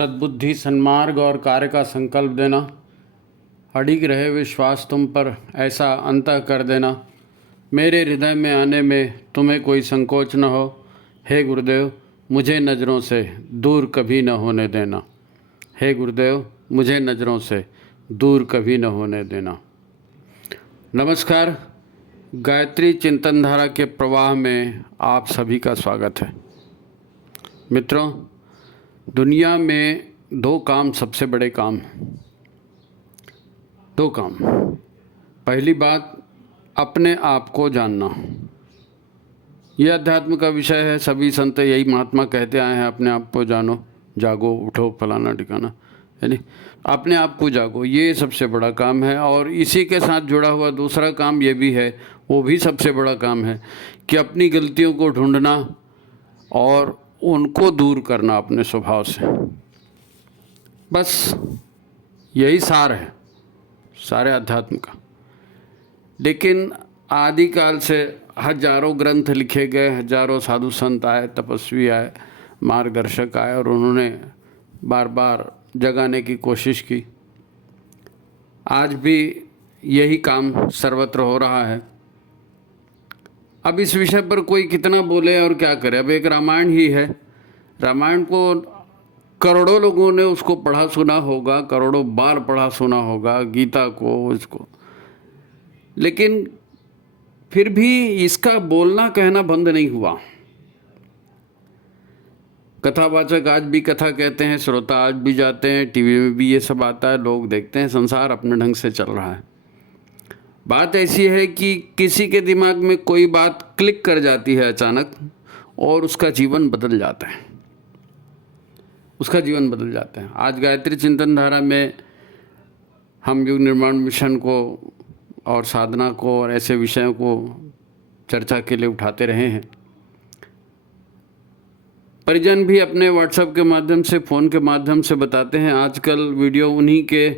सद्बुद्धि, सन्मार्ग और कार्य का संकल्प देना, अडिग रहे विश्वास तुम पर, ऐसा अंतः कर देना। मेरे हृदय में आने में तुम्हें कोई संकोच न हो। हे गुरुदेव, मुझे नज़रों से दूर कभी न होने देना। हे गुरुदेव, मुझे नज़रों से दूर कभी न होने देना। नमस्कार, गायत्री चिंतन धारा के प्रवाह में आप सभी का स्वागत है। मित्रों, दुनिया में दो काम सबसे बड़े काम हैं। दो काम। पहली बात, अपने आप को जानना। यह अध्यात्म का विषय है। सभी संत यही महात्मा कहते आए हैं, अपने आप को जानो, जागो, उठो, फलाना ठिकाना, यानी अपने आप को जागो। ये सबसे बड़ा काम है। और इसी के साथ जुड़ा हुआ दूसरा काम ये भी है, वो भी सबसे बड़ा काम है कि अपनी गलतियों को ढूंढना और उनको दूर करना अपने स्वभाव से। बस यही सार है सारे अध्यात्म का। लेकिन आदिकाल से हजारों ग्रंथ लिखे गए, हजारों साधु संत आए, तपस्वी आए, मार्गदर्शक आए और उन्होंने बार बार जगाने की कोशिश की। आज भी यही काम सर्वत्र हो रहा है। अब इस विषय पर कोई कितना बोले और क्या करे। अब एक रामायण ही है। रामायण को करोड़ों लोगों ने उसको पढ़ा सुना होगा, करोड़ों बार पढ़ा सुना होगा, गीता को, उसको, लेकिन फिर भी इसका बोलना कहना बंद नहीं हुआ। कथावाचक आज भी कथा कहते हैं, श्रोता आज भी जाते हैं, टीवी में भी ये सब आता है, लोग देखते हैं, संसार अपने ढंग से चल रहा है। बात ऐसी है कि किसी के दिमाग में कोई बात क्लिक कर जाती है अचानक और उसका जीवन बदल जाता है, उसका जीवन बदल जाता है। आज गायत्री चिंतन धारा में हम युग निर्माण मिशन को और साधना को और ऐसे विषयों को चर्चा के लिए उठाते रहे हैं। परिजन भी अपने व्हाट्सएप के माध्यम से, फ़ोन के माध्यम से बताते हैं। आजकल वीडियो उन्हीं के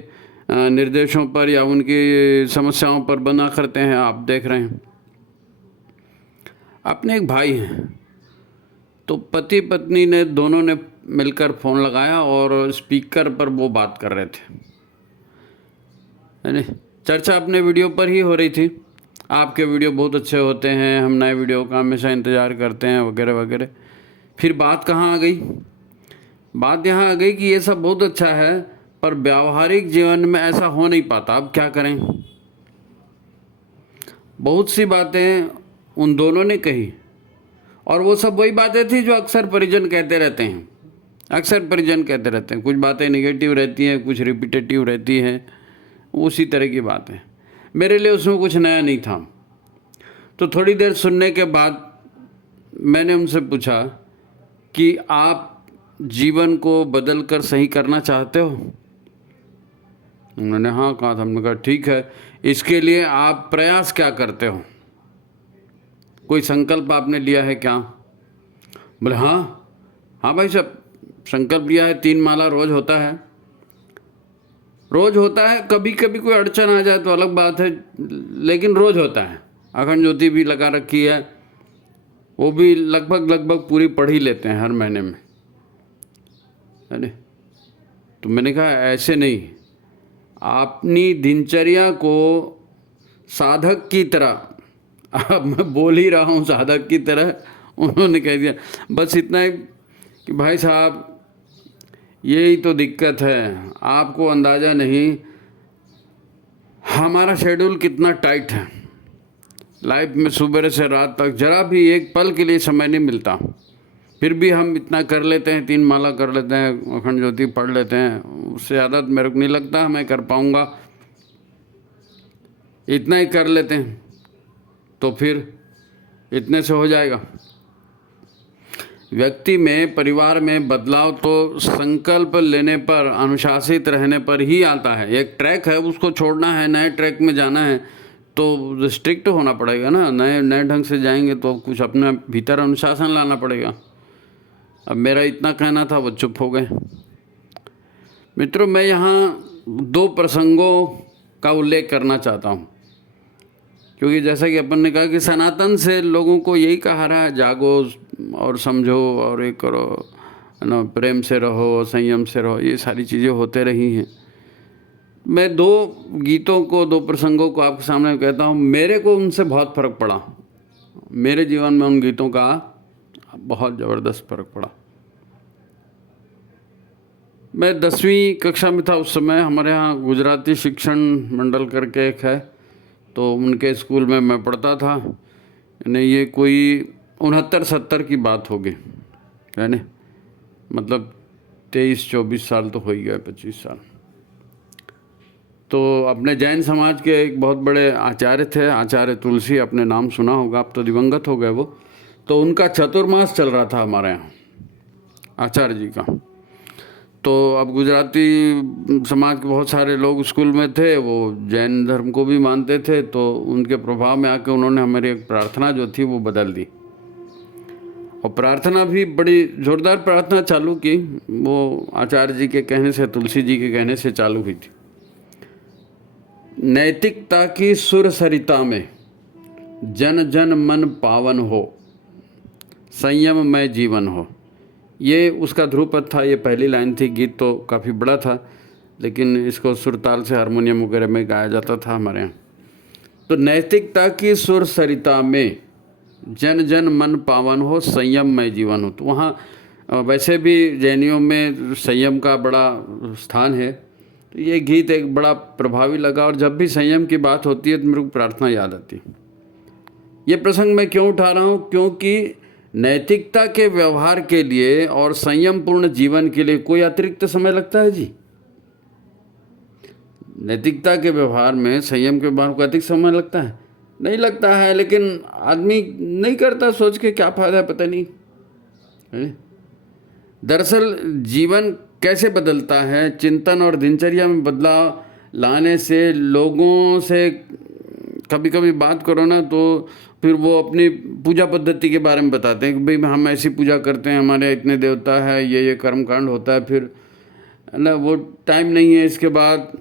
निर्देशों पर या उनकी समस्याओं पर बना करते हैं, आप देख रहे हैं। अपने एक भाई हैं, तो पति पत्नी ने दोनों ने मिलकर फ़ोन लगाया और स्पीकर पर वो बात कर रहे थे, यानी चर्चा अपने वीडियो पर ही हो रही थी। आपके वीडियो बहुत अच्छे होते हैं, हम नए वीडियो का हमेशा इंतज़ार करते हैं, वगैरह वगैरह। फिर बात कहाँ आ गई? बात यहाँ आ गई कि ये सब बहुत अच्छा है पर व्यावहारिक जीवन में ऐसा हो नहीं पाता, अब क्या करें। बहुत सी बातें उन दोनों ने कही और वो सब वही बातें थी जो अक्सर परिजन कहते रहते हैं। अक्सर परिजन कहते रहते हैं, कुछ बातें नेगेटिव रहती हैं, कुछ रिपीटेटिव रहती हैं, उसी तरह की बातें। मेरे लिए उसमें कुछ नया नहीं था। तो थोड़ी देर सुनने के बाद मैंने उनसे पूछा कि आप जीवन को बदल कर सही करना चाहते हो? उन्होंने हाँ कहा था। हमने कहा ठीक है, इसके लिए आप प्रयास क्या करते हो? कोई संकल्प आपने लिया है क्या? बोले हाँ हाँ भाई साहब, संकल्प लिया है, 3 माला रोज़ होता है। रोज़ होता है, कभी कभी कोई अड़चन आ जाए तो अलग बात है, लेकिन रोज़ होता है। अखंड ज्योति भी लगा रखी है, वो भी लगभग पूरी पढ़ ही लेते हैं हर महीने में। अरे तो मैंने कहा ऐसे नहीं, अपनी दिनचर्या को साधक की तरह, अब मैं बोल ही रहा हूँ साधक की तरह, उन्होंने कह दिया बस इतना ही कि भाई साहब यही तो दिक्कत है, आपको अंदाज़ा नहीं हमारा शेड्यूल कितना टाइट है। लाइफ में सुबह से रात तक जरा भी एक पल के लिए समय नहीं मिलता, फिर भी हम इतना कर लेते हैं, 3 माला कर लेते हैं, अखंड ज्योति पढ़ लेते हैं। उससे ज़्यादा मेरे को नहीं लगता मैं कर पाऊँगा, इतना ही कर लेते हैं, तो फिर इतने से हो जाएगा। व्यक्ति में, परिवार में बदलाव तो संकल्प लेने पर, अनुशासित रहने पर ही आता है। एक ट्रैक है, उसको छोड़ना है, नए ट्रैक में जाना है तो स्ट्रिक्ट होना पड़ेगा ना। नए ढंग से जाएंगे तो कुछ अपने भीतर अनुशासन लाना पड़ेगा। अब मेरा इतना कहना था, वो चुप हो गए। मित्रों, मैं यहाँ 2 प्रसंगों का उल्लेख करना चाहता हूँ, क्योंकि जैसा कि अपन ने कहा कि सनातन से लोगों को यही कहा रहा है, जागो और समझो और ये करो, है ना, प्रेम से रहो, संयम से रहो, ये सारी चीज़ें होते रही हैं। मैं दो गीतों को, दो प्रसंगों को आपके सामने कहता हूँ। मेरे को उनसे बहुत फ़र्क पड़ा, मेरे जीवन में उन गीतों का बहुत ज़बरदस्त फ़र्क पड़ा। मैं 10वीं कक्षा में था उस समय। हमारे यहाँ गुजराती शिक्षण मंडल करके एक है, तो उनके स्कूल में मैं पढ़ता था। यानी ये कोई 69-70 की बात होगी, है ना, मतलब 23-24 साल तो हो ही गए, 25 साल। तो अपने जैन समाज के एक बहुत बड़े आचार्य थे, आचार्य तुलसी, अपने नाम सुना होगा, अब तो दिवंगत हो गए वो। तो उनका चतुर्मास चल रहा था हमारे यहाँ, आचार्य जी का। तो अब गुजराती समाज के बहुत सारे लोग स्कूल में थे, वो जैन धर्म को भी मानते थे। तो उनके प्रभाव में आके उन्होंने हमारी एक प्रार्थना जो थी वो बदल दी, और प्रार्थना भी बड़ी ज़ोरदार प्रार्थना चालू की। वो आचार्य जी के कहने से, तुलसी जी के कहने से चालू हुई थी। नैतिकता की सुर सरिता में जन जन मन पावन हो, संयम में जीवन हो, ये उसका ध्रुपद था। ये पहली लाइन थी। गीत तो काफ़ी बड़ा था, लेकिन इसको सुरताल से हारमोनियम वगैरह में गाया जाता था हमारे यहाँ। तो नैतिकता की सुर सरिता में जन जन मन पावन हो, संयम में जीवन हो। तो वहाँ वैसे भी जैनियों में संयम का बड़ा स्थान है। तो ये गीत एक बड़ा प्रभावी लगा, और जब भी संयम की बात होती है तो मेरे को प्रार्थना याद आती है। ये प्रसंग मैं क्यों उठा रहा हूँ? क्योंकि नैतिकता के व्यवहार के लिए और संयम पूर्ण जीवन के लिए कोई अतिरिक्त समय लगता है जी? नैतिकता के व्यवहार में, संयम के व्यवहार को अधिक समय लगता है? नहीं लगता है। लेकिन आदमी नहीं करता, सोच के क्या फायदा है, पता नहीं है? दरअसल जीवन कैसे बदलता है? चिंतन और दिनचर्या में बदलाव लाने से, लोगों से कभी कभी बात करो ना, तो फिर वो अपनी पूजा पद्धति के बारे में बताते हैं कि भाई हम ऐसी पूजा करते हैं, हमारे इतने देवता है, ये कर्मकांड होता है। फिर ना वो टाइम नहीं है इसके बाद,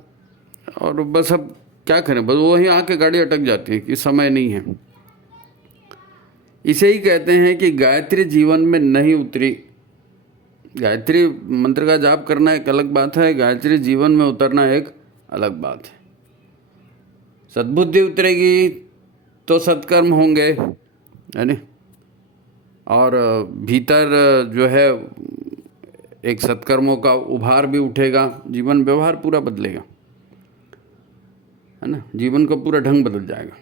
और बस अब क्या करें, बस वहीं आके गाड़ी अटक जाती है कि समय नहीं है। इसे ही कहते हैं कि गायत्री जीवन में नहीं उतरी। गायत्री मंत्र का जाप करना एक अलग बात है, गायत्री जीवन में उतरना एक अलग बात है। सद्बुद्धि उतरेगी तो सत्कर्म होंगे, है ना, और भीतर जो है एक सत्कर्मों का उभार भी उठेगा, जीवन व्यवहार पूरा बदलेगा, है ना, जीवन का पूरा ढंग बदल जाएगा।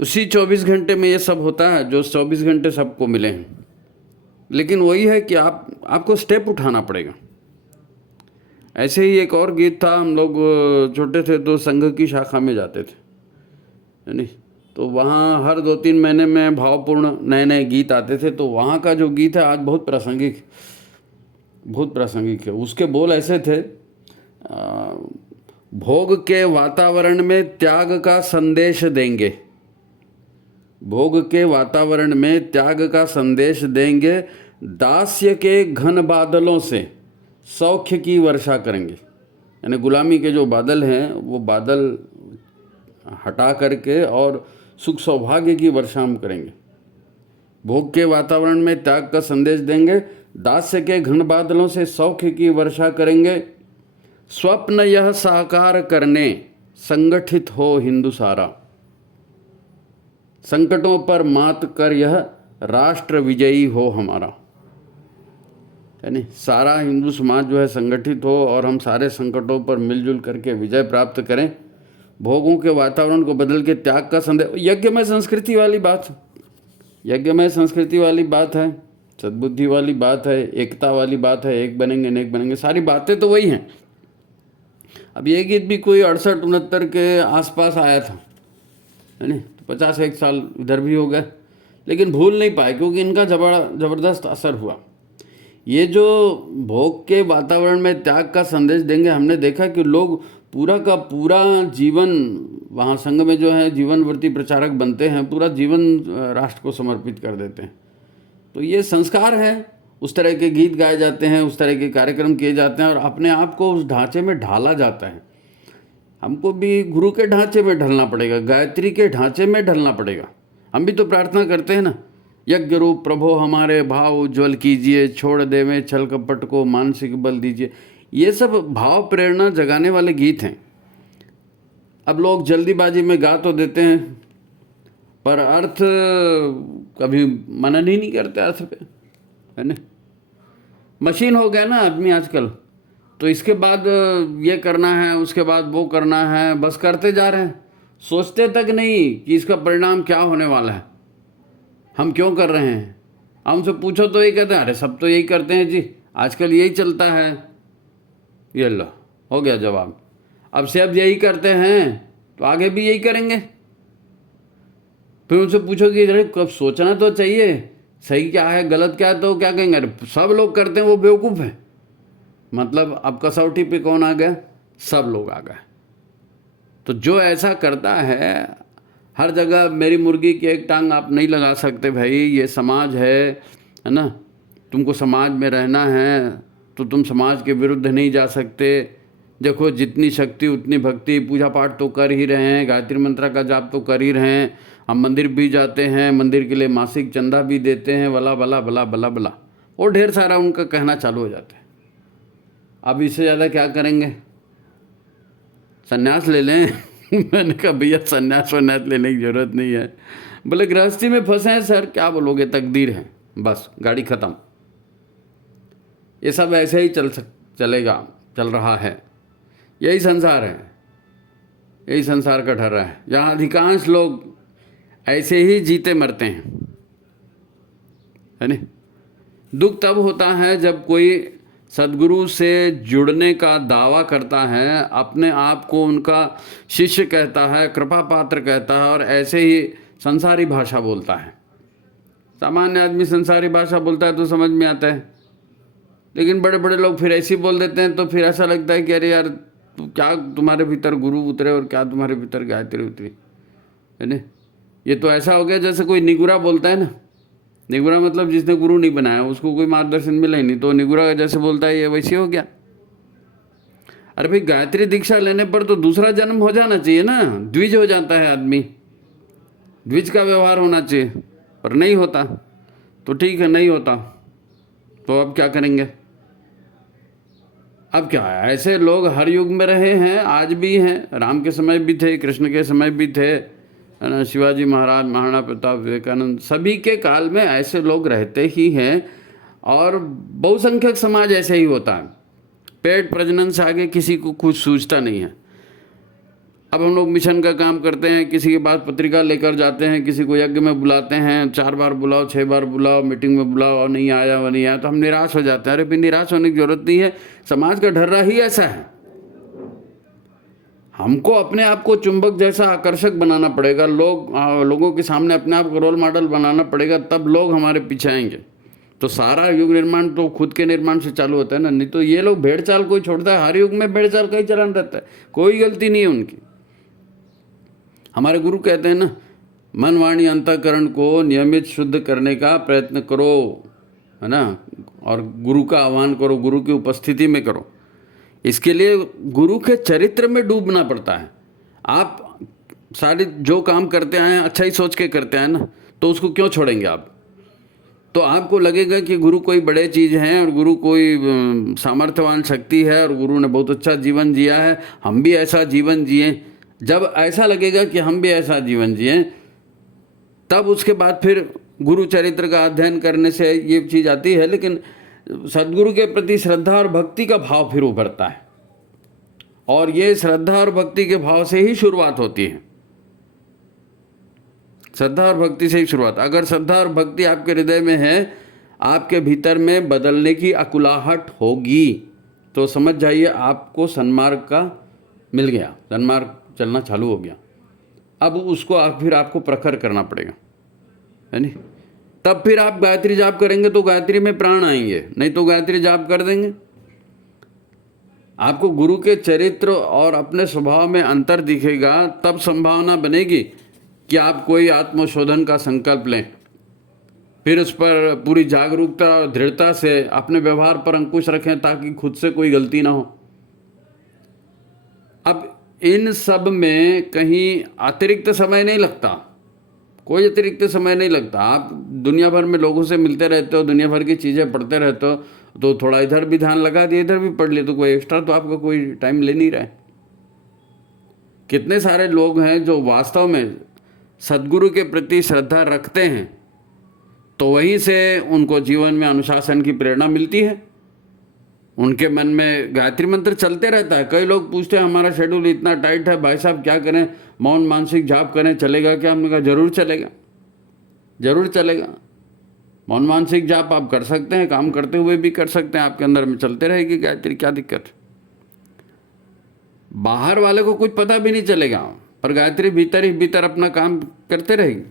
उसी 24 घंटे में ये सब होता है जो 24 घंटे सबको मिले हैं। लेकिन वही है कि आपको स्टेप उठाना पड़ेगा। ऐसे ही एक और गीत था, हम लोग छोटे थे तो संघ की शाखा में जाते थे, है नहीं, तो वहाँ हर 2-3 महीने में भावपूर्ण नए नए गीत आते थे। तो वहाँ का जो गीत है आज बहुत प्रासंगिक है। उसके बोल ऐसे थे, भोग के वातावरण में त्याग का संदेश देंगे, भोग के वातावरण में त्याग का संदेश देंगे, दास्य के घन बादलों से सौख्य की वर्षा करेंगे। यानी गुलामी के जो बादल हैं वो बादल हटा करके और सुख सौभाग्य की वर्षा हम करेंगे। भोग के वातावरण में त्याग का संदेश देंगे, दास्य के घन बादलों से सौख्य की वर्षा करेंगे। स्वप्न यह साकार करने संगठित हो हिंदू सारा, संकटों पर मात कर यह राष्ट्र विजयी हो हमारा। यानी सारा हिंदू समाज जो है संगठित हो और हम सारे संकटों पर मिलजुल करके विजय प्राप्त करें। भोगों के वातावरण को बदल के त्याग का संदेश, यज्ञमय संस्कृति वाली बात, यज्ञमय संस्कृति वाली बात है, सद्बुद्धि वाली बात है, एकता वाली बात है, एक बनेंगे नेक बनेंगे, सारी बातें तो वही हैं। अब ये गीत भी कोई 68-69 के आसपास आया था, है नहीं, तो 50-1 साल इधर भी हो गए, लेकिन भूल नहीं पाए क्योंकि इनका ज़बरदस्त असर हुआ। ये जो भोग के वातावरण में त्याग का संदेश देंगे, हमने देखा कि लोग पूरा का पूरा जीवन वहाँ संघ में जो है जीवनवर्ती प्रचारक बनते हैं, पूरा जीवन राष्ट्र को समर्पित कर देते हैं। तो ये संस्कार है, उस तरह के गीत गाए जाते हैं, उस तरह के कार्यक्रम किए जाते हैं और अपने आप को उस ढांचे में ढाला जाता है। हमको भी गुरु के ढांचे में ढलना पड़ेगा, गायत्री के ढांचे में ढलना पड़ेगा। हम भी तो प्रार्थना करते हैं ना, यज्ञ रूप प्रभो हमारे भाव उज्ज्वल कीजिए, छोड़ देवें छल कपट को मानसिक बल दीजिए। ये सब भाव प्रेरणा जगाने वाले गीत हैं। अब लोग जल्दीबाजी में गा तो देते हैं पर अर्थ कभी मनन ही नहीं करते अर्थ पे, है ना। मशीन हो गया ना आदमी आजकल, तो इसके बाद ये करना है, उसके बाद वो करना है, बस करते जा रहे हैं, सोचते तक नहीं कि इसका परिणाम क्या होने वाला है, हम क्यों कर रहे हैं। हमसे पूछो तो यही कहते हैं, अरे सब तो यही करते हैं जी, आजकल यही चलता है। ये लो हो गया जवाब। अब से अब यही करते हैं तो आगे भी यही करेंगे। फिर उनसे पूछोगे अरे कब सोचना तो चाहिए, सही क्या है गलत क्या है, तो क्या कहेंगे अरे सब लोग करते हैं वो बेवकूफ़ है। मतलब अब कसौटी पे कौन आ गया, सब लोग आ गए। तो जो ऐसा करता है हर जगह, मेरी मुर्गी की एक टांग आप नहीं लगा सकते भाई, ये समाज है ना। तुमको समाज में रहना है तो तुम समाज के विरुद्ध नहीं जा सकते। देखो जितनी शक्ति उतनी भक्ति, पूजा पाठ तो कर ही रहे हैं, गायत्री मंत्र का जाप तो कर ही रहे हैं, हम मंदिर भी जाते हैं, मंदिर के लिए मासिक चंदा भी देते हैं, भला भला भला भला भला, और ढेर सारा उनका कहना चालू हो जाता है। अब इससे ज़्यादा क्या करेंगे, सन्यास ले लें। मैंने कहा भैया सन्यास वन्यास लेने की ज़रूरत नहीं है। बोले गृहस्थी में फंसे हैं सर, क्या बोलोगे, तकदीर है, बस गाड़ी ख़त्म। ये सब ऐसे ही चलेगा, चल रहा है, यही संसार है, यही संसार का ठहरा है, जहाँ अधिकांश लोग ऐसे ही जीते मरते हैं, है ना। दुख तब होता है जब कोई सदगुरु से जुड़ने का दावा करता है, अपने आप को उनका शिष्य कहता है, कृपा पात्र कहता है, और ऐसे ही संसारी भाषा बोलता है। सामान्य आदमी संसारी भाषा बोलता है तो समझ में आता है, लेकिन बड़े बड़े लोग फिर ऐसे ही बोल देते हैं, तो फिर ऐसा लगता है कि अरे यार क्या तुम्हारे भीतर गुरु उतरे और क्या तुम्हारे भीतर गायत्री उतरी, है ना। ये तो ऐसा हो गया जैसे कोई निगुरा बोलता है ना, निगुरा मतलब जिसने गुरु नहीं बनाया, उसको कोई मार्गदर्शन मिला ही नहीं, तो निगुरा जैसे बोलता है ये वैसे हो गया। अरे भाई गायत्री दीक्षा लेने पर तो दूसरा जन्म हो जाना चाहिए ना, द्विज हो जाता है आदमी, द्विज का व्यवहार होना चाहिए, पर नहीं होता। तो ठीक है नहीं होता, तो अब क्या करेंगे। अब क्या है, ऐसे लोग हर युग में रहे हैं, आज भी हैं, राम के समय भी थे, कृष्ण के समय भी थे, है ना, शिवाजी महाराज, महाराणा प्रताप, विवेकानंद, सभी के काल में ऐसे लोग रहते ही हैं। और बहुसंख्यक समाज ऐसे ही होता है, पेट प्रजनन से आगे किसी को कुछ सूझता नहीं है। अब हम लोग मिशन का काम करते हैं, किसी के पास पत्रिका लेकर जाते हैं, किसी को यज्ञ में बुलाते हैं, 4 बार बुलाओ 6 बार बुलाओ, मीटिंग में बुलाओ और नहीं आया वो नहीं आया, तो हम निराश हो जाते हैं। अरे भी निराश होने की जरूरत नहीं है, समाज का ढर्रा ही ऐसा है। हमको अपने आप को चुंबक जैसा आकर्षक बनाना पड़ेगा, लोगों के सामने अपने आप को रोल मॉडल बनाना पड़ेगा, तब लोग हमारे पीछे आएंगे। तो सारा युग निर्माण तो खुद के निर्माण से चालू होता है ना, नहीं तो ये लोग भेड़ चाल कोई छोड़ता है, हर युग में भेड़ चाल का ही चलन रहता है, कोई गलती नहीं है उनकी। हमारे गुरु कहते हैं ना, मन वाणी अंतःकरण को नियमित शुद्ध करने का प्रयत्न करो, है ना, और गुरु का आह्वान करो, गुरु की उपस्थिति में करो। इसके लिए गुरु के चरित्र में डूबना पड़ता है। आप सारे जो काम करते आए हैं अच्छा ही सोच के करते आए ना, तो उसको क्यों छोड़ेंगे आप। तो आपको लगेगा कि गुरु कोई बड़े चीज़ हैं और गुरु कोई सामर्थ्यवान शक्ति है और गुरु ने बहुत अच्छा जीवन जिया है, हम भी ऐसा जीवन जिए। जब ऐसा लगेगा कि हम भी ऐसा जीवन जिए, तब उसके बाद फिर गुरु चरित्र का अध्ययन करने से ये चीज़ आती है। लेकिन सदगुरु के प्रति श्रद्धा और भक्ति का भाव फिर उभरता है, और ये श्रद्धा और भक्ति के भाव से ही शुरुआत होती है। श्रद्धा और भक्ति से ही शुरुआत। अगर श्रद्धा और भक्ति आपके हृदय में है, आपके भीतर में बदलने की अकुलाहट होगी, तो समझ जाइए आपको सन्मार्ग का मिल गया, सन्मार्ग चलना चालू हो गया। अब उसको फिर आपको प्रखर करना पड़ेगा, है नहीं। तब फिर आप गायत्री जाप करेंगे तो गायत्री में प्राण आएंगे, नहीं तो गायत्री जाप कर देंगे। आपको गुरु के चरित्र और अपने स्वभाव में अंतर दिखेगा, तब संभावना बनेगी कि आप कोई आत्मशोधन का संकल्प लें, फिर उस पर पूरी जागरूकता और दृढ़ता से अपने व्यवहार पर अंकुश रखें, ताकि खुद से कोई गलती ना हो। अब इन सब में कहीं अतिरिक्त समय नहीं लगता, कोई अतिरिक्त समय नहीं लगता। आप दुनिया भर में लोगों से मिलते रहते हो, दुनिया भर की चीज़ें पढ़ते रहते हो, तो थोड़ा इधर भी ध्यान लगा दिए, इधर भी पढ़ लिए, तो कोई एक्स्ट्रा तो आपका कोई टाइम ले नहीं रहा है। कितने सारे लोग हैं जो वास्तव में सद्गुरु के प्रति श्रद्धा रखते हैं, तो वहीं से उनको जीवन में अनुशासन की प्रेरणा मिलती है। उनके मन में गायत्री मंत्र चलते रहता है। कई लोग पूछते हैं हमारा शेड्यूल इतना टाइट है भाई साहब, क्या करें, मौन मानसिक जाप करें, चलेगा क्या? हमने कहा जरूर चलेगा, जरूर चलेगा। मौन मानसिक जाप आप कर सकते हैं, काम करते हुए भी कर सकते हैं, आपके अंदर में चलते रहेगी गायत्री, क्या दिक्कत? बाहर वाले को कुछ पता भी नहीं चलेगा, पर गायत्री भीतर ही भीतर अपना काम करते रहेगी।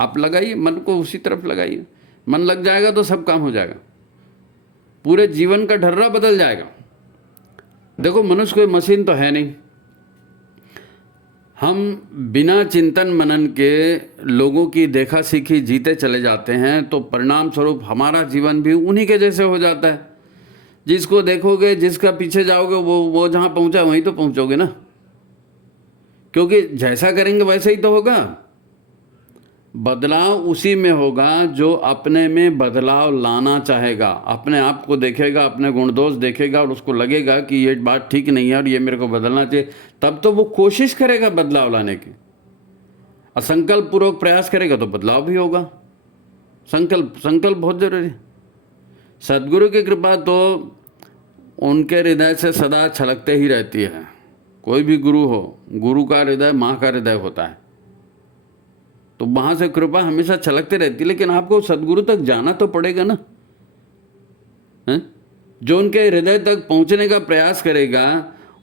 आप लगाइए मन को, उसी तरफ लगाइए, मन लग जाएगा तो सब काम हो जाएगा, पूरे जीवन का ढर्रा बदल जाएगा। देखो मनुष्य कोई मशीन तो है नहीं। हम बिना चिंतन मनन के लोगों की देखा सीखी जीते चले जाते हैं, तो परिणाम स्वरूप हमारा जीवन भी उन्हीं के जैसे हो जाता है। जिसको देखोगे, जिसका पीछे जाओगे, वो जहाँ पहुँचा वहीं तो पहुँचोगे ना, क्योंकि जैसा करेंगे वैसे ही तो होगा। बदलाव उसी में होगा जो अपने में बदलाव लाना चाहेगा, अपने आप को देखेगा, अपने गुण दोष देखेगा और उसको लगेगा कि ये बात ठीक नहीं है और ये मेरे को बदलना चाहिए, तब तो वो कोशिश करेगा बदलाव लाने की। और संकल्प पूर्वक प्रयास करेगा तो बदलाव भी होगा। संकल्प बहुत जरूरी है। सद्गुरु की कृपा तो उनके हृदय से सदा छलकते ही रहती है। कोई भी गुरु हो, गुरु का हृदय माँ का हृदय होता है, तो वहाँ से कृपा हमेशा छलकते रहती है। लेकिन आपको सद्गुरु तक जाना तो पड़ेगा ना, है? जो उनके हृदय तक पहुँचने का प्रयास करेगा,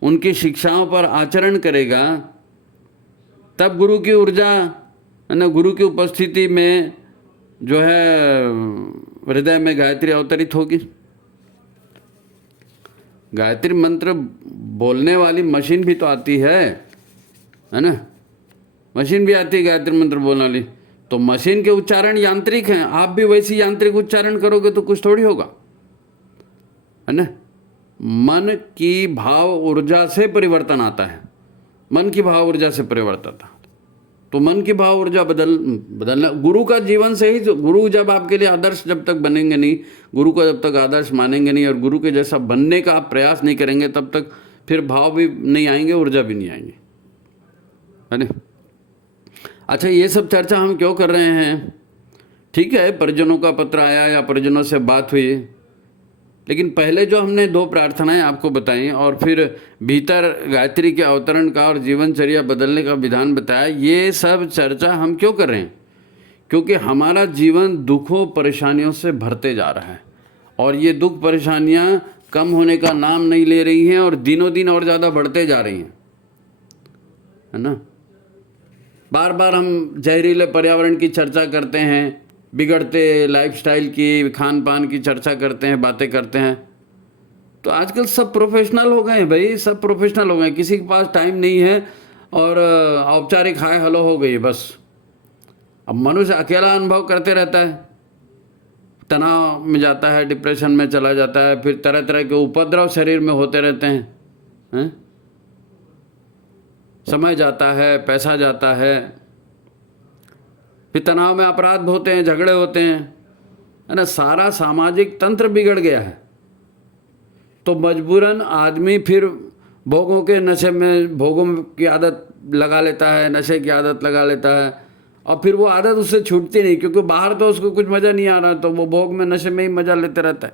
उनकी शिक्षाओं पर आचरण करेगा, तब गुरु की ऊर्जा, है ना, गुरु की उपस्थिति में जो है हृदय में गायत्री अवतरित होगी। गायत्री मंत्र बोलने वाली मशीन भी तो आती है ना, मशीन भी आती है गायत्री मंत्र बोलने वाली। तो मशीन के उच्चारण यांत्रिक हैं, आप भी वैसी यांत्रिक उच्चारण करोगे तो कुछ थोड़ी होगा, है ना। मन की भाव ऊर्जा से परिवर्तन आता है, मन की भाव ऊर्जा से परिवर्तन आता है। तो मन की भाव ऊर्जा बदलना गुरु का जीवन से ही। गुरु जब आपके लिए आदर्श जब तक बनेंगे नहीं, गुरु को जब तक आदर्श मानेंगे नहीं और गुरु के जैसा बनने का आप प्रयास नहीं करेंगे, तब तक फिर भाव भी नहीं आएंगे, ऊर्जा भी नहीं आएंगी, है ना। अच्छा, ये सब चर्चा हम क्यों कर रहे हैं? ठीक है, परिजनों का पत्र आया या परिजनों से बात हुई, लेकिन पहले जो हमने 2 प्रार्थनाएं आपको बताई और फिर भीतर गायत्री के अवतरण का और जीवनचर्या बदलने का विधान बताया, ये सब चर्चा हम क्यों कर रहे हैं? क्योंकि हमारा जीवन दुखों परेशानियों से भरते जा रहा है और ये दुख परेशानियां कम होने का नाम नहीं ले रही हैं और दिनों दिन और ज़्यादा बढ़ते जा रही हैं, है ना। बार बार हम जहरीले पर्यावरण की चर्चा करते हैं, बिगड़ते लाइफस्टाइल की, खान पान की चर्चा करते हैं, बातें करते हैं। तो आजकल सब प्रोफेशनल हो गए हैं भाई, सब प्रोफेशनल हो गए, किसी के पास टाइम नहीं है और औपचारिक हाय हेलो हो गई बस। अब मनुष्य अकेला अनुभव करते रहता है, तनाव में जाता है, डिप्रेशन में चला जाता है, फिर तरह तरह के उपद्रव शरीर में होते रहते हैं? समय जाता है, पैसा जाता है, फिर तनाव में अपराध होते हैं, झगड़े होते हैं, है ना। सारा सामाजिक तंत्र बिगड़ गया है। तो मजबूरन आदमी फिर भोगों के नशे में, भोगों की आदत लगा लेता है, नशे की आदत लगा लेता है और फिर वो आदत उससे छूटती नहीं, क्योंकि बाहर तो उसको कुछ मज़ा नहीं आ रहा, तो वो भोग में, नशे में ही मज़ा लेते रहता है।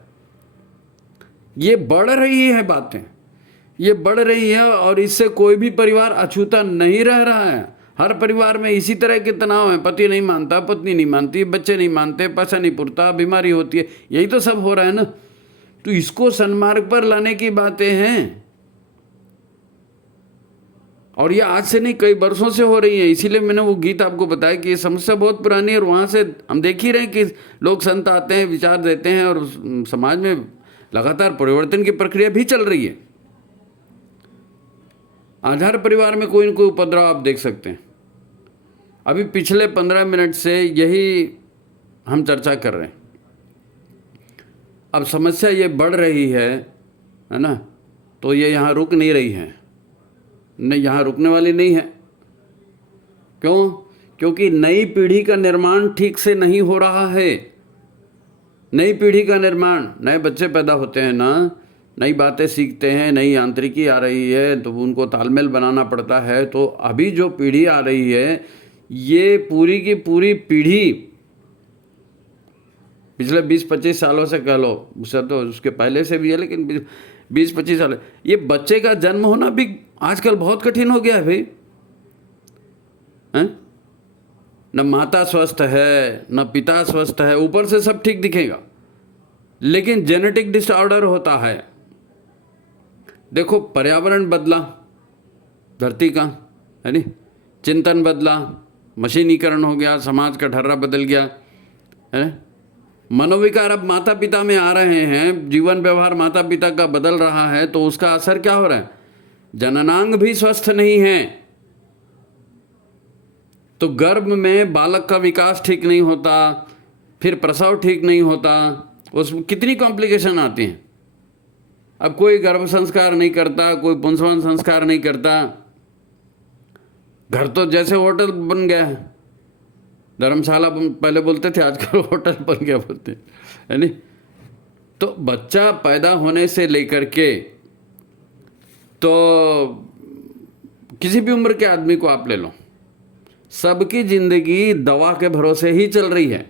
ये बढ़ रही है बातें, ये बढ़ रही है और इससे कोई भी परिवार अछूता नहीं रह रहा है। हर परिवार में इसी तरह के तनाव है, पति नहीं मानता, पत्नी नहीं मानती, बच्चे नहीं मानते, पैसा नहीं पुरता, बीमारी होती है, यही तो सब हो रहा है ना। तो इसको सन्मार्ग पर लाने की बातें हैं और ये आज से नहीं, कई वर्षों से हो रही है। इसीलिए मैंने वो गीत आपको बताया कि ये समस्या बहुत पुरानी है और वहाँ से हम देख ही रहे हैं कि लोग संत आते हैं, विचार देते हैं और समाज में लगातार परिवर्तन की प्रक्रिया भी चल रही है। आज हर परिवार में कोई न कोई उपद्रव आप देख सकते हैं। अभी पिछले 15 मिनट से यही हम चर्चा कर रहे हैं। अब समस्या ये बढ़ रही है ना, तो ये यहाँ रुक नहीं रही है, नहीं, यहाँ रुकने वाली नहीं है। क्यों? क्योंकि नई पीढ़ी का निर्माण ठीक से नहीं हो रहा है। नई पीढ़ी का निर्माण, नए बच्चे पैदा होते हैं ना, नई बातें सीखते हैं, नई यांत्रिकी आ रही है तो उनको तालमेल बनाना पड़ता है। तो अभी जो पीढ़ी आ रही है, ये पूरी की पूरी पीढ़ी पिछले 20-25 सालों से कह लो, उससे तो उसके पहले से भी है, लेकिन 20-25 साल, ये बच्चे का जन्म होना भी आजकल बहुत कठिन हो गया है भाई। हैं? न माता स्वस्थ है, न पिता स्वस्थ है, ऊपर से सब ठीक दिखेगा, लेकिन जेनेटिक डिसऑर्डर होता है। देखो, पर्यावरण बदला धरती का, है नी, चिंतन बदला, मशीनीकरण हो गया, समाज का ढर्रा बदल गया है। मनोविकार अब माता पिता में आ रहे हैं, जीवन व्यवहार माता पिता का बदल रहा है, तो उसका असर क्या हो रहा है? जननांग भी स्वस्थ नहीं है, तो गर्भ में बालक का विकास ठीक नहीं होता, फिर प्रसव ठीक नहीं होता, उसमें कितनी कॉम्प्लिकेशन आती हैं। अब कोई गर्भ संस्कार नहीं करता, कोई पुंसवन संस्कार नहीं करता, घर तो जैसे होटल बन गया है, धर्मशाला पहले बोलते थे, आजकल होटल बन गया बोलते हैं, है नहीं। तो बच्चा पैदा होने से लेकर के तो किसी भी उम्र के आदमी को आप ले लो, सबकी जिंदगी दवा के भरोसे ही चल रही है,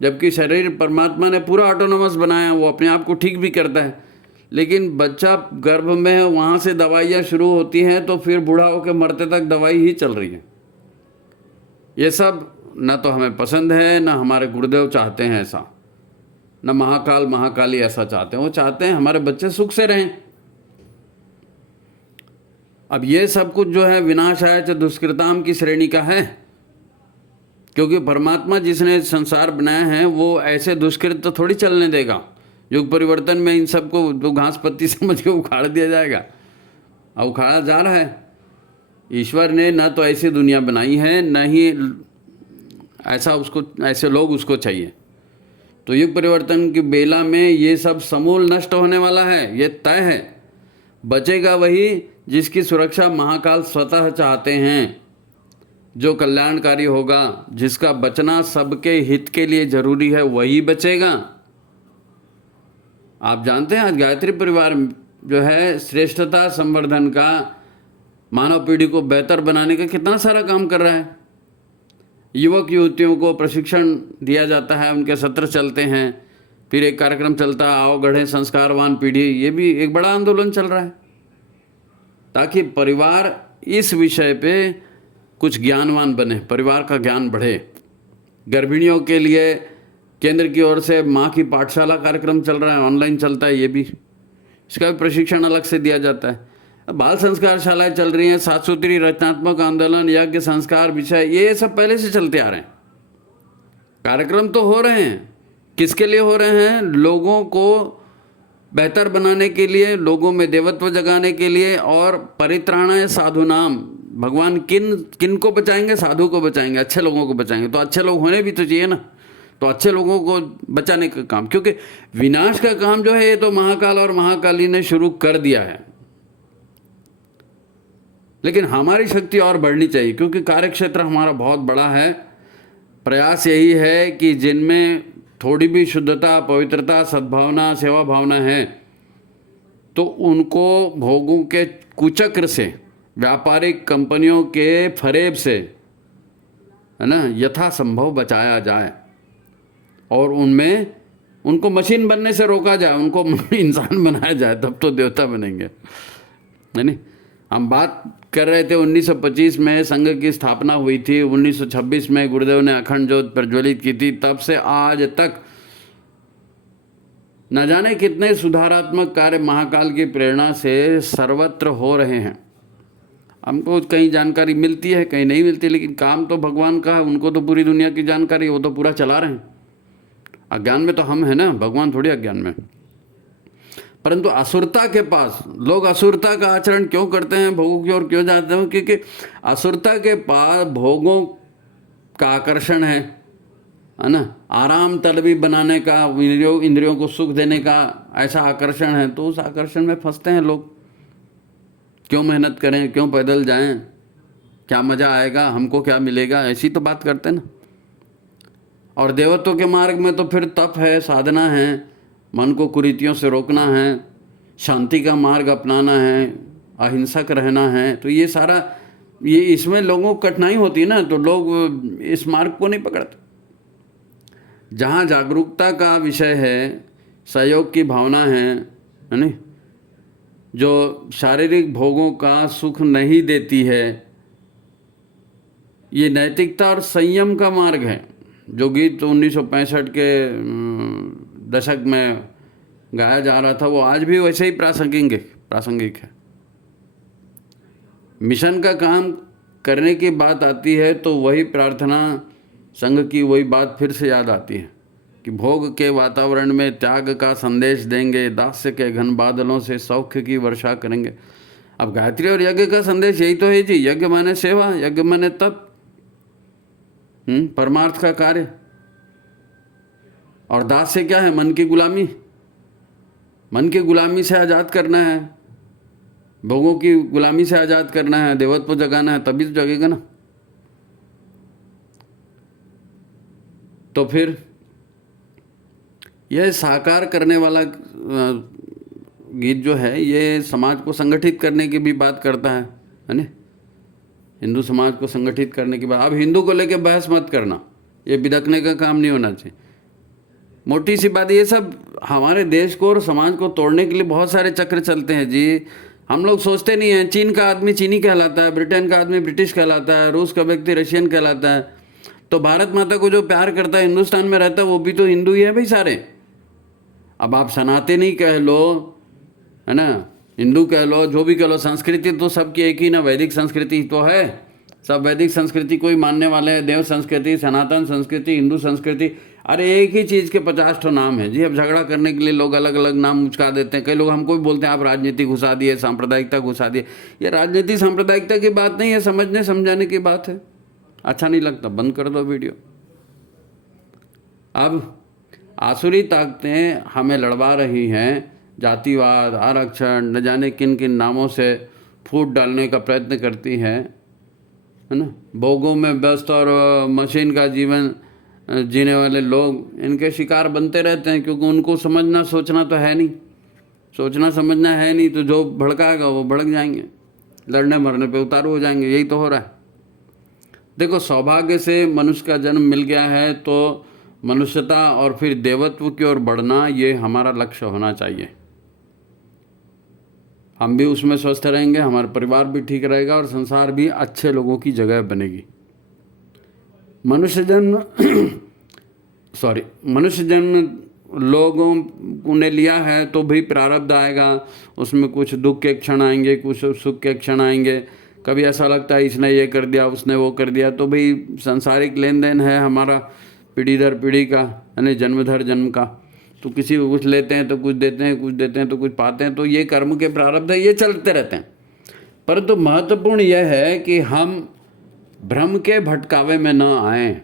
जबकि शरीर परमात्मा ने पूरा ऑटोनोमस बनाया, वो अपने आप को ठीक भी करता है। लेकिन बच्चा गर्भ में है, वहाँ से दवाइयाँ शुरू होती हैं, तो फिर बूढ़ा होकर मरते तक दवाई ही चल रही है। ये सब न तो हमें पसंद है, न हमारे गुरुदेव चाहते हैं ऐसा, न महाकाल महाकाली ऐसा चाहते हैं। वो चाहते हैं हमारे बच्चे सुख से रहें। अब ये सब कुछ जो है विनाशाय च दुष्कृताम की श्रेणी का है, क्योंकि परमात्मा जिसने संसार बनाया है वो ऐसे दुष्कृत तो थोड़ी चलने देगा। युग परिवर्तन में इन सबको तो घास पत्ती समझ के उखाड़ दिया जाएगा, और उखाड़ा जा रहा है। ईश्वर ने न तो ऐसी दुनिया बनाई है, न ही ऐसे लोग उसको चाहिए। तो युग परिवर्तन की बेला में ये सब समूल नष्ट होने वाला है, ये तय है। बचेगा वही जिसकी सुरक्षा महाकाल स्वतः चाहते हैं, जो कल्याणकारी होगा, जिसका बचना सबके हित के लिए जरूरी है, वही बचेगा। आप जानते हैं आज गायत्री परिवार जो है श्रेष्ठता संवर्धन का, मानव पीढ़ी को बेहतर बनाने का कितना सारा काम कर रहा है। युवक युवतियों को प्रशिक्षण दिया जाता है, उनके सत्र चलते हैं, फिर एक कार्यक्रम चलता है, आओ गढ़े संस्कारवान पीढ़ी, ये भी एक बड़ा आंदोलन चल रहा है, ताकि परिवार इस विषय पे कुछ ज्ञानवान बने, परिवार का ज्ञान बढ़े। गर्भिणियों के लिए केंद्र की ओर से माँ की पाठशाला कार्यक्रम चल रहा है, ऑनलाइन चलता है, ये भी, इसका भी प्रशिक्षण अलग से दिया जाता है। बाल संस्कार शालाएँ चल रही हैं, 7 सूत्री रचनात्मक आंदोलन, यज्ञ संस्कार विषय, ये सब पहले से चलते आ रहे हैं। कार्यक्रम तो हो रहे हैं, किसके लिए हो रहे हैं? लोगों को बेहतर बनाने के लिए, लोगों में देवत्व जगाने के लिए। और परित्राणाय साधुनाम, भगवान किन को बचाएंगे? साधु को बचाएंगे, अच्छे लोगों को बचाएंगे। तो अच्छे लोग होने भी तो चाहिए ना, तो अच्छे लोगों को बचाने का काम, क्योंकि विनाश का काम जो है ये तो महाकाल और महाकाली ने शुरू कर दिया है। लेकिन हमारी शक्ति और बढ़नी चाहिए, क्योंकि कार्यक्षेत्र हमारा बहुत बड़ा है। प्रयास यही है कि जिनमें थोड़ी भी शुद्धता, पवित्रता, सद्भावना, सेवा भावना है, तो उनको भोगों के कुचक्र से, व्यापारिक कंपनियों के फरेब से, है ना, यथासंभव बचाया जाए, और उनमें उनको मशीन बनने से रोका जाए, उनको इंसान बनाया जाए, तब तो देवता बनेंगे, है नहीं। हम बात कर रहे थे 1925 में संघ की स्थापना हुई थी, 1926 में गुरुदेव ने अखंड ज्योत प्रज्वलित की थी, तब से आज तक न जाने कितने सुधारात्मक कार्य महाकाल की प्रेरणा से सर्वत्र हो रहे हैं। हमको कहीं जानकारी मिलती है, कहीं नहीं मिलती, लेकिन काम तो भगवान का है, उनको तो पूरी दुनिया की जानकारी, वो तो पूरा चला रहे हैं। अज्ञान में तो हम हैं ना, भगवान थोड़ी अज्ञान में। परंतु असुरता के पास लोग असुरता का आचरण क्यों करते हैं, भोगों की ओर क्यों जाते हैं? क्योंकि असुरता के पास भोगों का आकर्षण है ना, आराम तलबी बनाने का, इंद्रियों को सुख देने का ऐसा आकर्षण है, तो उस आकर्षण में फंसते हैं लोग। क्यों मेहनत करें, क्यों पैदल जाएं, क्या मज़ा आएगा, हमको क्या मिलेगा, ऐसी तो बात करते ना। और देवत्व के मार्ग में तो फिर तप है, साधना है, मन को कुरीतियों से रोकना है, शांति का मार्ग अपनाना है, अहिंसक रहना है। तो ये सारा, ये इसमें लोगों को कठिनाई होती है ना, तो लोग इस मार्ग को नहीं पकड़ते। जहाँ जागरूकता का विषय है, सहयोग की भावना है नहीं, जो शारीरिक भोगों का सुख नहीं देती है, ये नैतिकता और संयम का मार्ग है। जो गीत 1965 के दशक में गाया जा रहा था वो आज भी वैसे ही प्रासंगिक है। मिशन का काम करने की बात आती है तो वही प्रार्थना संघ की वही बात फिर से याद आती है कि भोग के वातावरण में त्याग का संदेश देंगे, दास्य के घन बादलों से सौख्य की वर्षा करेंगे। अब गायत्री और यज्ञ का संदेश यही तो है जी। यज्ञ माने सेवा, यज्ञ माने तप, परमार्थ का कार्य। और दास्य क्या है? मन की गुलामी। मन की गुलामी से आज़ाद करना है, भोगों की गुलामी से आज़ाद करना है, देवत्व जगाना है, तभी तो जगेगा ना। तो फिर यह साकार करने वाला गीत जो है ये समाज को संगठित करने की भी बात करता है ना। हिंदू समाज को संगठित करने की बात। अब हिंदू को लेके बहस मत करना, ये बिदकने का काम नहीं होना चाहिए। मोटी सी बात, ये सब हमारे देश को और समाज को तोड़ने के लिए बहुत सारे चक्र चलते हैं जी। हम लोग सोचते नहीं हैं। चीन का आदमी चीनी कहलाता है, ब्रिटेन का आदमी ब्रिटिश कहलाता है, रूस का व्यक्ति रशियन कहलाता है। तो भारत माता को जो प्यार करता है, हिंदुस्तान में रहता है, वो भी तो हिंदू ही है भाई सारे। अब आप सनातनी कह लो, है ना, हिंदू कह लो, जो भी कह लो, संस्कृति तो सबकी एक ही ना। वैदिक संस्कृति तो है, सब वैदिक संस्कृति को ही मानने वाले हैं। देव संस्कृति, सनातन संस्कृति, हिंदू संस्कृति, अरे एक ही चीज़ के 50 ठो नाम है जी। अब झगड़ा करने के लिए लोग अलग अलग नाम उचका देते हैं। कई लोग हमको भी बोलते हैं आप राजनीति घुसा दिए, सांप्रदायिकता घुसा दिए। ये राजनीति सांप्रदायिकता की बात नहीं है, समझने समझाने की बात है। अच्छा नहीं लगता बंद कर दो वीडियो। अब आसुरी ताकतें हमें लड़वा रही हैं, जातिवाद, आरक्षण, न जाने किन किन नामों से फूट डालने का प्रयत्न करती हैं, है ना। भोगों में व्यस्त और मशीन का जीवन जीने वाले लोग इनके शिकार बनते रहते हैं, क्योंकि उनको समझना सोचना तो है नहीं। सोचना समझना है नहीं, तो जो भड़काएगा वो भड़क जाएंगे, लड़ने मरने पे उतारू हो जाएंगे। यही तो हो रहा है। देखो, सौभाग्य से मनुष्य का जन्म मिल गया है, तो मनुष्यता और फिर देवत्व की ओर बढ़ना, ये हमारा लक्ष्य होना चाहिए। हम भी उसमें स्वस्थ रहेंगे, हमारा परिवार भी ठीक रहेगा और संसार भी अच्छे लोगों की जगह बनेगी। मनुष्य जन्म लोगों ने लिया है तो भी प्रारब्ध आएगा। उसमें कुछ दुख के क्षण आएंगे, कुछ सुख के क्षण आएंगे। कभी ऐसा लगता है इसने ये कर दिया, उसने वो कर दिया। तो भाई सांसारिक लेन देन है हमारा, पीढ़ी दर पीढ़ी का, यानी जन्म दर जन्म का। तो किसी को कुछ लेते हैं तो कुछ देते हैं, कुछ देते हैं तो कुछ पाते हैं। तो ये कर्म के प्रारब्ध है, ये चलते रहते हैं। परंतु महत्वपूर्ण यह है कि हम भ्रम के भटकावे में न आएं।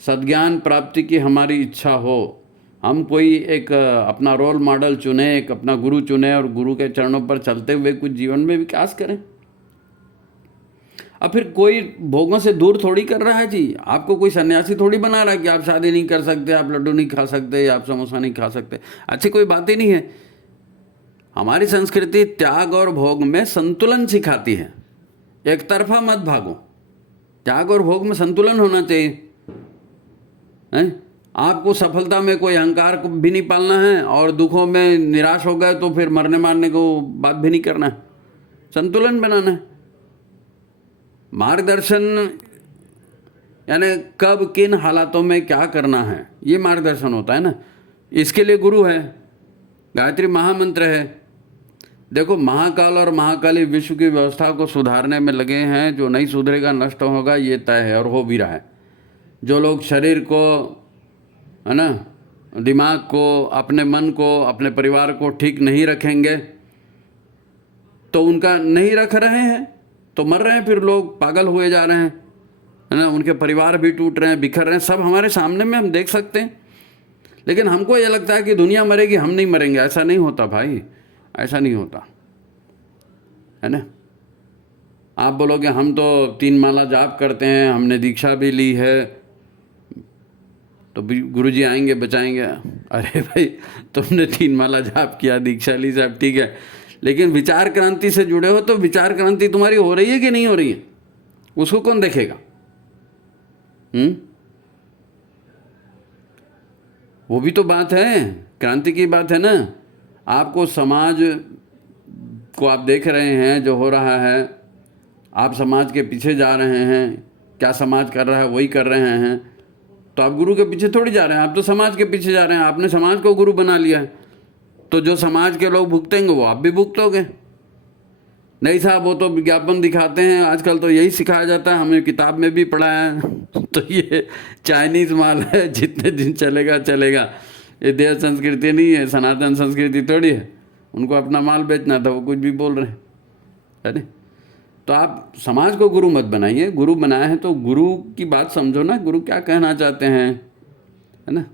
सद्ज्ञान प्राप्ति की हमारी इच्छा हो, हम कोई एक अपना रोल मॉडल चुने, एक अपना गुरु चुने और गुरु के चरणों पर चलते हुए कुछ जीवन में विकास करें। अब फिर कोई भोगों से दूर थोड़ी कर रहा है जी। आपको कोई सन्यासी थोड़ी बना रहा है कि आप शादी नहीं कर सकते, आप लड्डू नहीं खा सकते, आप समोसा नहीं खा सकते। अच्छी कोई बात ही नहीं है। हमारी संस्कृति त्याग और भोग में संतुलन सिखाती है। एक तरफा मत भागो, त्याग और भोग में संतुलन होना चाहिए। हैं? आपको सफलता में कोई अहंकार को भी नहीं पालना है और दुखों में निराश हो गए तो फिर मरने मारने को बात भी नहीं करना है। संतुलन बनाना है। मार्गदर्शन यानी कब किन हालातों में क्या करना है, ये मार्गदर्शन होता है ना। इसके लिए गुरु है, गायत्री महामंत्र है। देखो, महाकाल और महाकाली विश्व की व्यवस्था को सुधारने में लगे हैं। जो नहीं सुधरेगा नष्ट होगा, ये तय है और हो भी रहा है। जो लोग शरीर को, है ना, दिमाग को, अपने मन को, अपने परिवार को ठीक नहीं रखेंगे तो उनका नहीं रख रहे हैं तो मर रहे हैं। फिर लोग पागल हुए जा रहे हैं, है ना। उनके परिवार भी टूट रहे हैं, बिखर रहे हैं, सब हमारे सामने में हम देख सकते हैं। लेकिन हमको ये लगता है कि दुनिया मरेगी, हम नहीं मरेंगे। ऐसा नहीं होता भाई, ऐसा नहीं होता, है ना। आप बोलोगे हम तो 3 माला जाप करते हैं, हमने दीक्षा भी ली है, तो गुरुजी आएंगे बचाएंगे। अरे भाई, तुमने 3 माला जाप किया, दीक्षा ली, सब ठीक है, लेकिन विचार क्रांति से जुड़े हो तो विचार क्रांति तुम्हारी हो रही है कि नहीं हो रही है, उसको कौन देखेगा? वो भी तो बात है, क्रांति की बात है ना। आपको समाज को आप देख रहे हैं जो हो रहा है, आप समाज के पीछे जा रहे हैं, क्या समाज कर रहा है वही कर रहे हैं, तो आप गुरु के पीछे थोड़ी जा रहे हैं, आप तो समाज के पीछे जा रहे हैं। आपने समाज को गुरु बना लिया है, तो जो समाज के लोग भुगतेंगे वो आप भी भुगतोगे। नहीं साहब, वो तो विज्ञापन दिखाते हैं, आजकल तो यही सिखाया जाता है, हमने किताब में भी पढ़ा है। तो ये चाइनीज़ माल है, जितने दिन चलेगा चलेगा। ये देव संस्कृति नहीं है, सनातन संस्कृति थोड़ी है। उनको अपना माल बेचना था, वो कुछ भी बोल रहे हैं, अरे। तो आप समाज को गुरु मत बनाइए, गुरु बनाए हैं तो गुरु की बात समझो ना, गुरु क्या कहना चाहते हैं, है ना।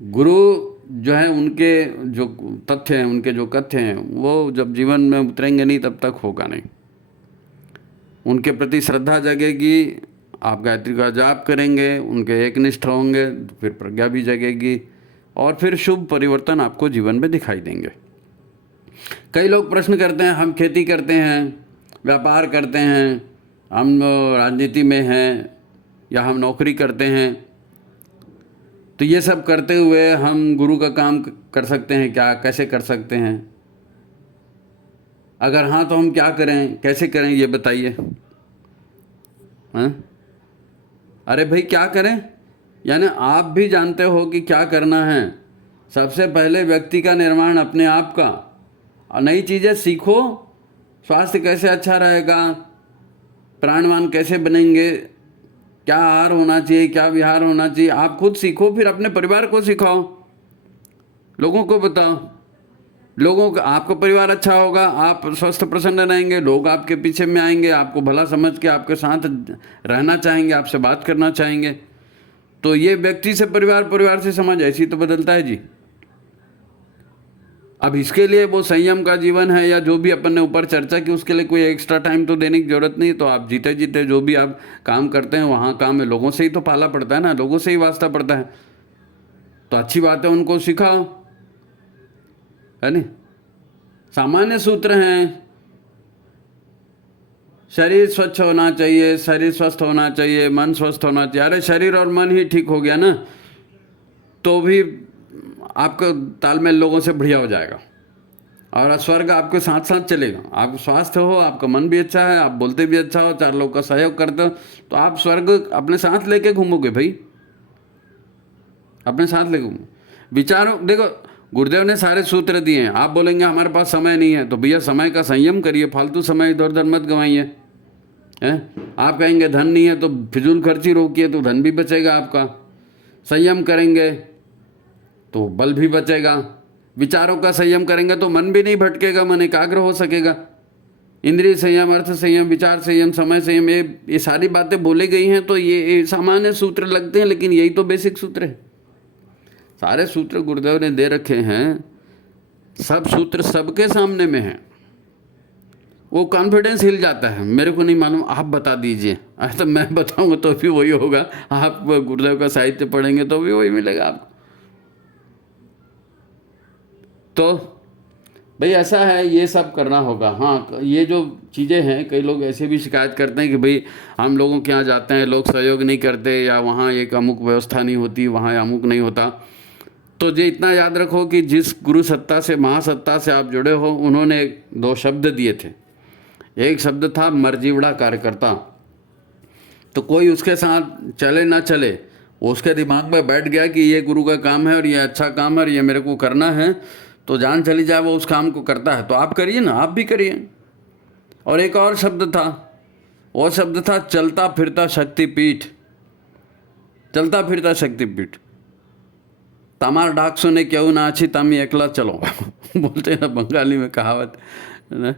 गुरु जो है, उनके जो तथ्य हैं, उनके जो कथ्य हैं, वो जब जीवन में उतरेंगे नहीं तब तक होगा नहीं। उनके प्रति श्रद्धा जगेगी, आप गायत्री का जाप करेंगे, उनके एकनिष्ठ होंगे, फिर प्रज्ञा भी जगेगी और फिर शुभ परिवर्तन आपको जीवन में दिखाई देंगे। कई लोग प्रश्न करते हैं, हम खेती करते हैं, व्यापार करते हैं, हम राजनीति में हैं या हम नौकरी करते हैं, तो ये सब करते हुए हम गुरु का काम कर सकते हैं क्या, कैसे कर सकते हैं? अगर हाँ तो हम क्या करें, कैसे करें, ये बताइए। हाँ, अरे भाई क्या करें, यानी आप भी जानते हो कि क्या करना है। सबसे पहले व्यक्ति का निर्माण अपने आप का, और नई चीज़ें सीखो, स्वास्थ्य कैसे अच्छा रहेगा, प्राणवान कैसे बनेंगे, क्या आहार होना चाहिए, क्या विहार होना चाहिए, आप खुद सीखो, फिर अपने परिवार को सिखाओ, लोगों को बताओ। लोगों का, आपका परिवार अच्छा होगा, आप स्वस्थ प्रसन्न रहेंगे, लोग आपके पीछे में आएंगे, आपको भला समझ के आपके साथ रहना चाहेंगे, आपसे बात करना चाहेंगे। तो ये व्यक्ति से परिवार, परिवार से समाज, ऐसी तो बदलता है जी। अब इसके लिए वो संयम का जीवन है या जो भी अपन ने ऊपर चर्चा की, उसके लिए कोई एक्स्ट्रा टाइम तो देने की जरूरत नहीं। तो आप जीते जीते जो भी आप काम करते हैं, वहाँ काम में लोगों से ही तो पाला पड़ता है ना, लोगों से ही वास्ता पड़ता है। तो अच्छी बात है, उनको सिखाओ, है नहीं। सामान्य सूत्र हैं, शरीर स्वच्छ होना चाहिए, शरीर स्वस्थ होना चाहिए, मन स्वस्थ होना चाहिए। अरे शरीर और मन ही ठीक हो गया ना, तो भी आपका तालमेल लोगों से बढ़िया हो जाएगा और स्वर्ग आपके साथ साथ चलेगा। आप स्वस्थ हो, आपका मन भी अच्छा है, आप बोलते भी अच्छा हो, 4 लोग का सहयोग करते हो, तो आप स्वर्ग अपने साथ लेके घूमोगे भाई, अपने साथ लेके घूमो। विचारों, देखो गुरुदेव ने सारे सूत्र दिए हैं। आप बोलेंगे हमारे पास समय नहीं है, तो भैया समय का संयम करिए, फालतू समय इधर उधर मत गंवाइए, हैं। आप कहेंगे धन नहीं है, तो फिजूल खर्ची रोकिए, तो धन भी बचेगा आपका। संयम करेंगे तो बल भी बचेगा। विचारों का संयम करेंगे तो मन भी नहीं भटकेगा, मन एकाग्र हो सकेगा। इंद्रिय संयम, अर्थ संयम, विचार संयम, समय संयम, ये सारी बातें बोली गई हैं। तो ये सामान्य सूत्र लगते हैं, लेकिन यही तो बेसिक सूत्र है। सारे सूत्र गुरुदेव ने दे रखे हैं, सब सूत्र सबके सामने में हैं। वो कॉन्फिडेंस हिल जाता है, मेरे को नहीं मालूम, आप बता दीजिए। तो मैं बताऊंगा तो भी वही होगा, आप गुरुदेव का साहित्य पढ़ेंगे तो भी वही मिलेगा आपको। तो भाई ऐसा है, ये सब करना होगा। हाँ, ये जो चीज़ें हैं, कई लोग ऐसे भी शिकायत करते हैं कि भाई हम लोगों के यहाँ जाते हैं, लोग सहयोग नहीं करते, या वहाँ एक अमुक व्यवस्था नहीं होती, वहाँ अमुक नहीं होता। तो ये इतना याद रखो कि जिस गुरु सत्ता से, महासत्ता से आप जुड़े हो, उन्होंने 2 शब्द दिए थे। एक शब्द था मर्जीवड़ा कार्यकर्ता। तो कोई उसके साथ चले ना चले, उसके दिमाग में बैठ गया कि ये गुरु का काम है और ये अच्छा काम है और ये मेरे को करना है, तो जान चली जाए वो उस काम को करता है। तो आप करिए ना, आप भी करिए। और एक और शब्द था, वो शब्द था चलता फिरता शक्तिपीठ। चलता फिरता शक्तिपीठ। तमार डाक सुने क्यों ना अच्छी, तम एकला चलो। बोलते हैं ना बंगाली में कहावत, ना,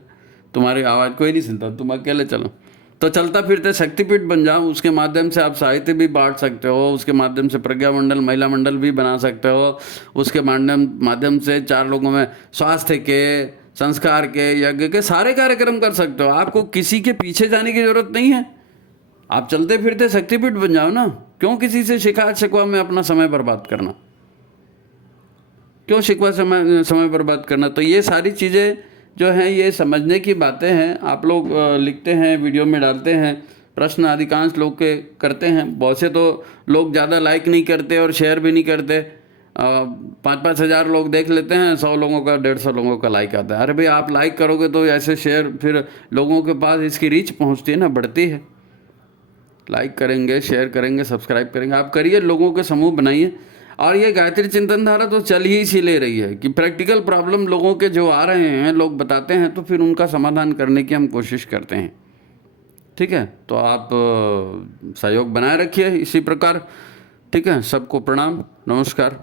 तुम्हारी आवाज़ कोई नहीं सुनता, तुम अकेले चलो। तो चलता फिरते शक्तिपीठ बन जाओ। उसके माध्यम से आप साहित्य भी बांट सकते हो, उसके माध्यम से प्रज्ञा मंडल, महिला मंडल भी बना सकते हो, उसके माध्यम से 4 लोगों में स्वास्थ्य के, संस्कार के, यज्ञ के, सारे कार्यक्रम कर सकते हो। आपको किसी के पीछे जाने की ज़रूरत नहीं है। आप चलते फिरते शक्तिपीठ बन जाओ ना। क्यों किसी से शिकायत शिकवा में अपना समय बर्बाद करना? क्यों शिकवा समय बर्बाद करना? तो ये सारी चीज़ें जो हैं ये समझने की बातें हैं। आप लोग लिखते हैं, वीडियो में डालते हैं, प्रश्न अधिकांश लोग के करते हैं। बहुत से तो लोग ज़्यादा लाइक नहीं करते और शेयर भी नहीं करते। 5-5 हज़ार लोग देख लेते हैं, 100 लोगों का, 150 लोगों का लाइक आता है। अरे भाई, आप लाइक करोगे तो ऐसे शेयर, फिर लोगों के पास इसकी रीच पहुंचती है ना, बढ़ती है। लाइक करेंगे, शेयर करेंगे, सब्सक्राइब करेंगे, आप करिए, लोगों के समूह बनाइए। और ये गायत्री चिंतन धारा तो चल ही इसीलिए रही है कि प्रैक्टिकल प्रॉब्लम लोगों के जो आ रहे हैं, लोग बताते हैं, तो फिर उनका समाधान करने की हम कोशिश करते हैं। ठीक है, तो आप सहयोग बनाए रखिए इसी प्रकार। ठीक है, सबको प्रणाम, नमस्कार।